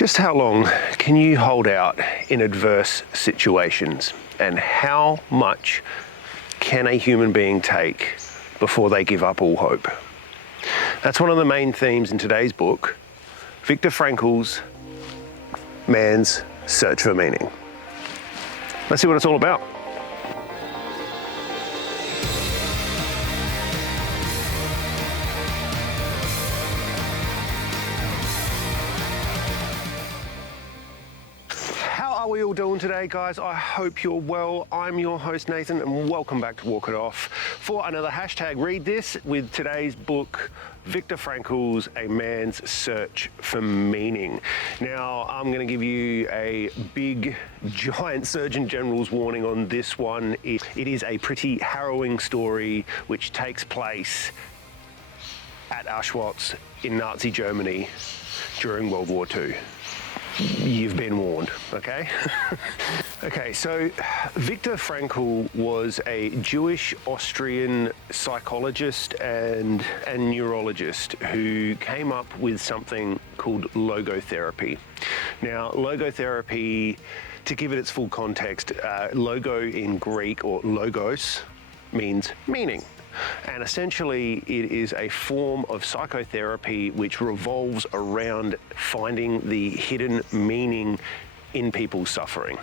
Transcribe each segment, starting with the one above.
Just how long can you hold out in adverse situations, and how much can a human being take before they give up all hope? That's one of the main themes in today's book, Viktor Frankl's Man's Search for Meaning. Let's see what it's all about. How are we all doing today, guys? I hope you're well. I'm your host, Nathan, and welcome back to Walk It Off for another hashtag Read This with today's book, Viktor Frankl's A Man's Search for Meaning. Now, I'm going to give you a big, giant Surgeon General's warning on this one. It is a pretty harrowing story which takes place at Auschwitz in Nazi Germany during World War II. You've been warned, okay? Okay, so Viktor Frankl was a Jewish Austrian psychologist and neurologist who came up with something called logotherapy. Now, logotherapy, to give it its full context, logo in Greek, or logos, means meaning. And essentially, it is a form of psychotherapy which revolves around finding the hidden meaning in people's suffering.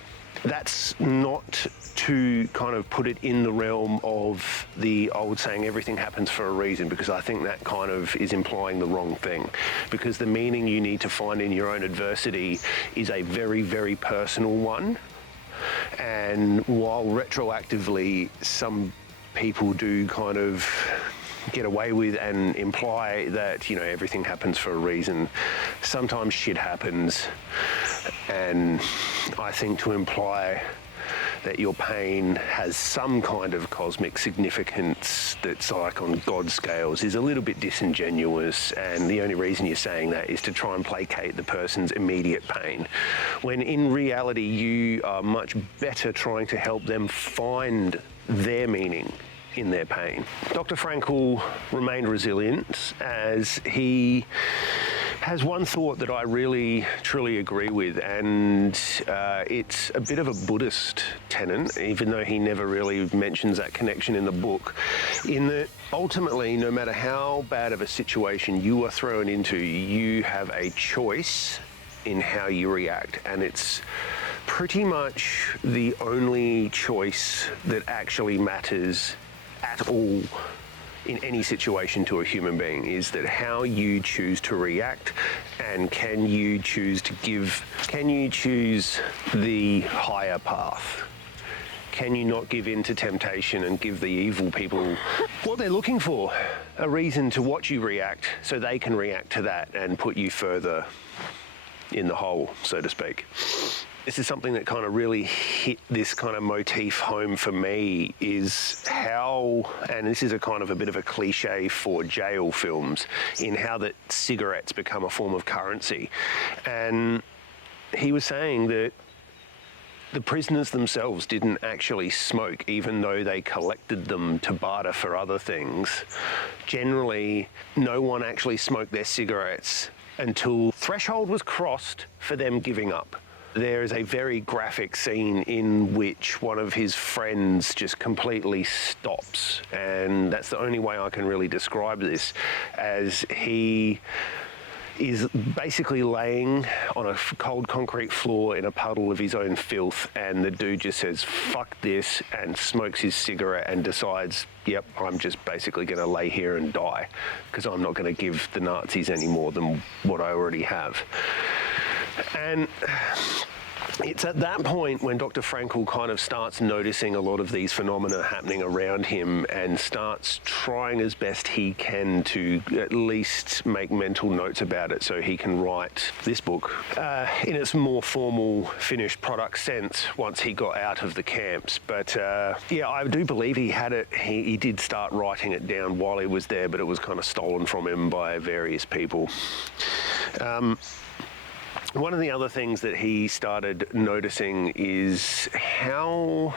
That's not to kind of put it in the realm of the old saying, everything happens for a reason, because I think that kind of is implying the wrong thing. Because the meaning you need to find in your own adversity is a very, very personal one. And while retroactively, some people do kind of get away with and imply that, everything happens for a reason. Sometimes shit happens, and I think to imply that your pain has some kind of cosmic significance that's like on God scales is a little bit disingenuous, and the only reason you're saying that is to try and placate the person's immediate pain, when in reality you are much better trying to help them find their meaning in their pain. Dr. Frankl remained resilient, as he has one thought that I really, truly agree with, and it's a bit of a Buddhist tenet, even though he never really mentions that connection in the book, in that ultimately, no matter how bad of a situation you are thrown into, you have a choice in how you react, and it's pretty much the only choice that actually matters at all in any situation to a human being, is that how you choose to react, and can you choose the higher path? Can you not give in to temptation and give the evil people what they're looking for, a reason to watch you react so they can react to that and put you further in the hole, so to speak. This is something that kind of really hit this kind of motif home for me, is how, and this is a kind of a bit of a cliche for jail films, in how that cigarettes become a form of currency. And he was saying that the prisoners themselves didn't actually smoke, even though they collected them to barter for other things. Generally, no one actually smoked their cigarettes until threshold was crossed for them giving up. There is a very graphic scene in which one of his friends just completely stops, and that's the only way I can really describe this, as he is basically laying on a cold concrete floor in a puddle of his own filth, and the dude just says, "Fuck this," and smokes his cigarette and decides, yep, I'm just basically going to lay here and die, because I'm not going to give the Nazis any more than what I already have. And it's at that point when Dr. Frankl kind of starts noticing a lot of these phenomena happening around him, and starts trying as best he can to at least make mental notes about it so he can write this book in its more formal, finished product sense once he got out of the camps. But yeah, I do believe he had it. He did start writing it down while he was there, but it was kind of stolen from him by various people. One of the other things that he started noticing is how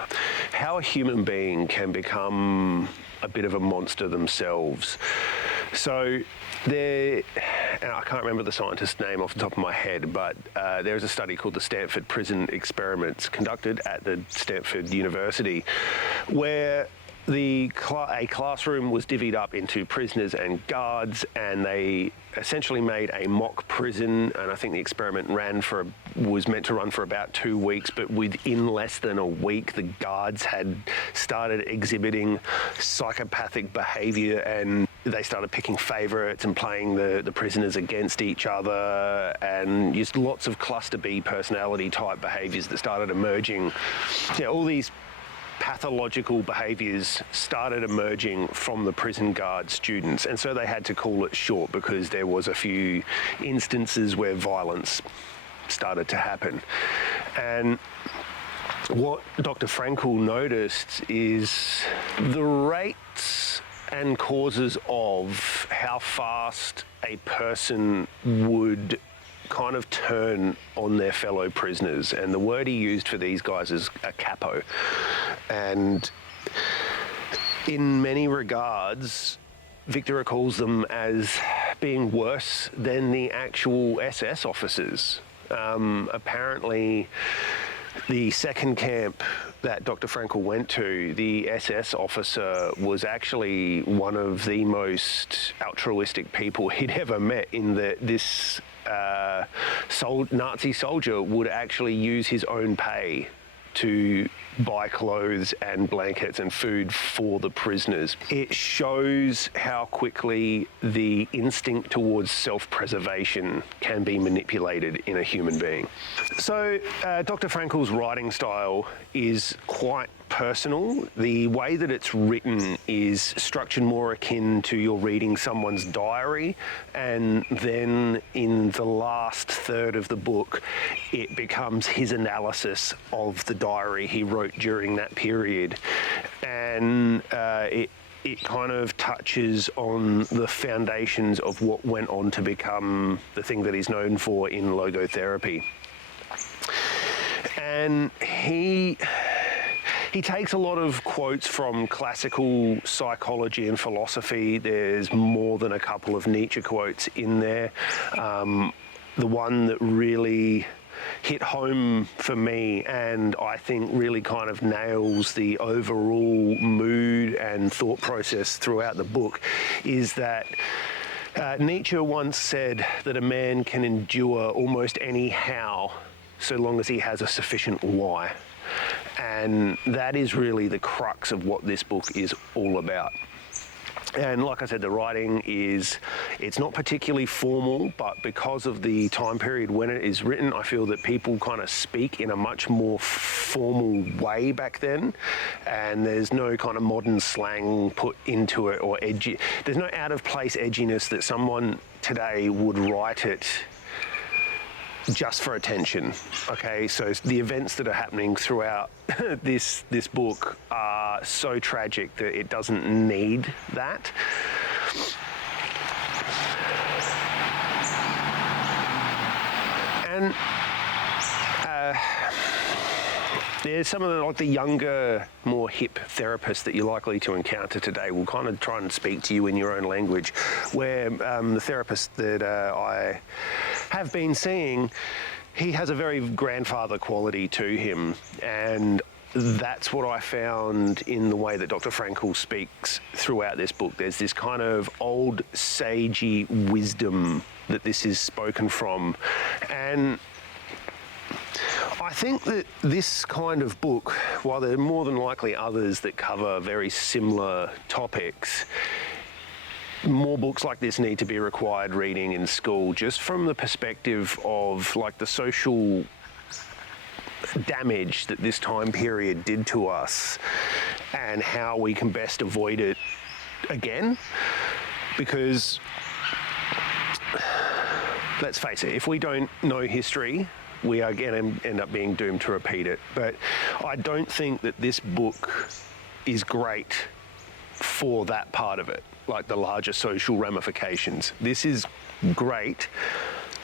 a human being can become a bit of a monster themselves. So there and I can't remember the scientist's name off the top of my head, but there's a study called the Stanford Prison Experiments conducted at the Stanford University, where a classroom was divvied up into prisoners and guards, and they essentially made a mock prison. And I think the experiment was meant to run for about 2 weeks, but within less than a week, the guards had started exhibiting psychopathic behaviour, and they started picking favourites and playing the prisoners against each other, and just lots of cluster B personality type behaviours that started emerging. All these pathological behaviours started emerging from the prison guard students, and so they had to call it short because there was a few instances where violence started to happen. And what Dr. Frankl noticed is the rates and causes of how fast a person would kind of turn on their fellow prisoners, and the word he used for these guys is a capo. And in many regards, Viktor recalls them as being worse than the actual SS officers. Apparently, the second camp that Dr. Frankl went to, the SS officer was actually one of the most altruistic people he'd ever met, in that this Nazi soldier would actually use his own pay to buy clothes and blankets and food for the prisoners. It shows how quickly the instinct towards self-preservation can be manipulated in a human being. So Dr. Frankl's writing style is quite personal. The way that it's written is structured more akin to you're reading someone's diary, and then in the last third of the book it becomes his analysis of the diary he wrote during that period, and it kind of touches on the foundations of what went on to become the thing that he's known for in logotherapy. And he takes a lot of quotes from classical psychology and philosophy. There's more than a couple of Nietzsche quotes in there. The one that really hit home for me, and I think really kind of nails the overall mood and thought process throughout the book, is that Nietzsche once said that a man can endure almost any how so long as he has a sufficient why. And that is really the crux of what this book is all about. And like I said, the writing it's not particularly formal, but because of the time period when it is written, I feel that people kind of speak in a much more formal way back then, and there's no kind of modern slang put into it or edgy. There's no out of place edginess that someone today would write it just for attention. Okay, so the events that are happening throughout this book are so tragic that it doesn't need that. And there's some of the younger, more hip therapists that you're likely to encounter today will kind of try and speak to you in your own language, where the therapist that I have been seeing, he has a very grandfather quality to him, and that's what I found in the way that Dr. Frankl speaks throughout this book. There's this kind of old sagey wisdom that this is spoken from, and I think that this kind of book, while there are more than likely others that cover very similar topics, more books like this need to be required reading in school, just from the perspective of like the social damage that this time period did to us and how we can best avoid it again. Because let's face it, if we don't know history, we are going to end up being doomed to repeat it. But I don't think that this book is great for that part of it, like the larger social ramifications. This is great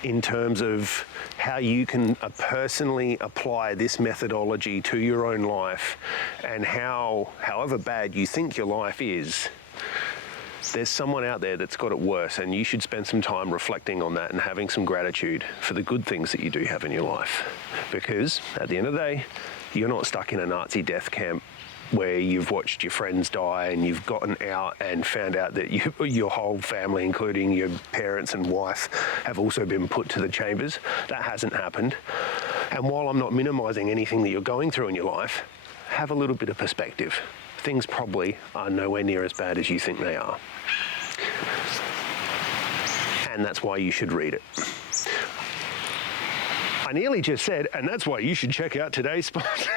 in terms of how you can personally apply this methodology to your own life, and how, however bad you think your life is, there's someone out there that's got it worse, and you should spend some time reflecting on that and having some gratitude for the good things that you do have in your life. Because at the end of the day, you're not stuck in a Nazi death camp where you've watched your friends die and you've gotten out and found out that your whole family, including your parents and wife, have also been put to the chambers. That hasn't happened. And while I'm not minimising anything that you're going through in your life, have a little bit of perspective. Things probably are nowhere near as bad as you think they are. And that's why you should read it. I nearly just said, and that's why you should check out today's sponsor.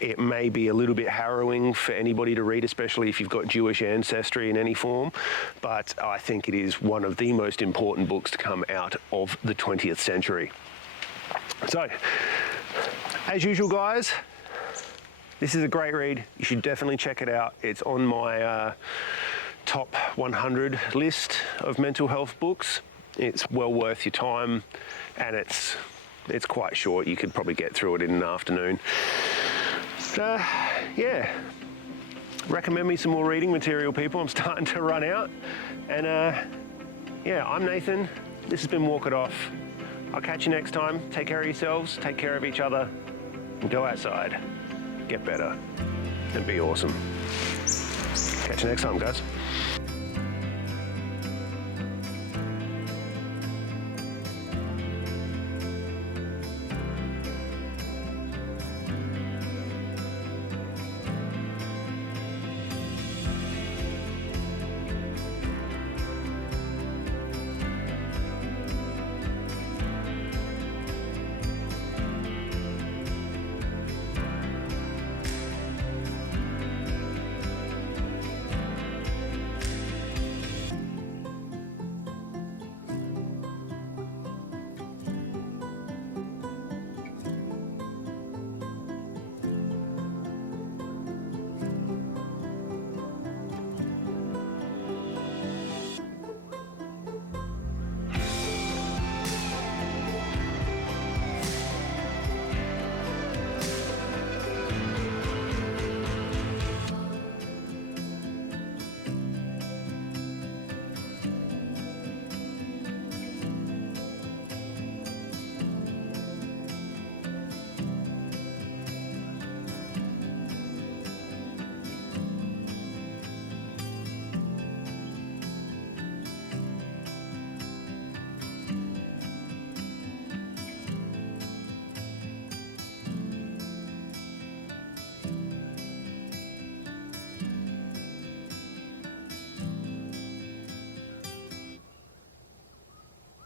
It may be a little bit harrowing for anybody to read, especially if you've got Jewish ancestry in any form, but I think it is one of the most important books to come out of the 20th century. So, as usual, guys, this is a great read. You should definitely check it out. It's on my top 100 list of mental health books. It's well worth your time, and it's quite short. You could probably get through it in an afternoon. Yeah, recommend me some more reading material, people. I'm starting to run out. And yeah, I'm Nathan. This has been Walk It Off. I'll catch you next time. Take care of yourselves, take care of each other, and go outside. Get better and be awesome. Catch you next time, guys.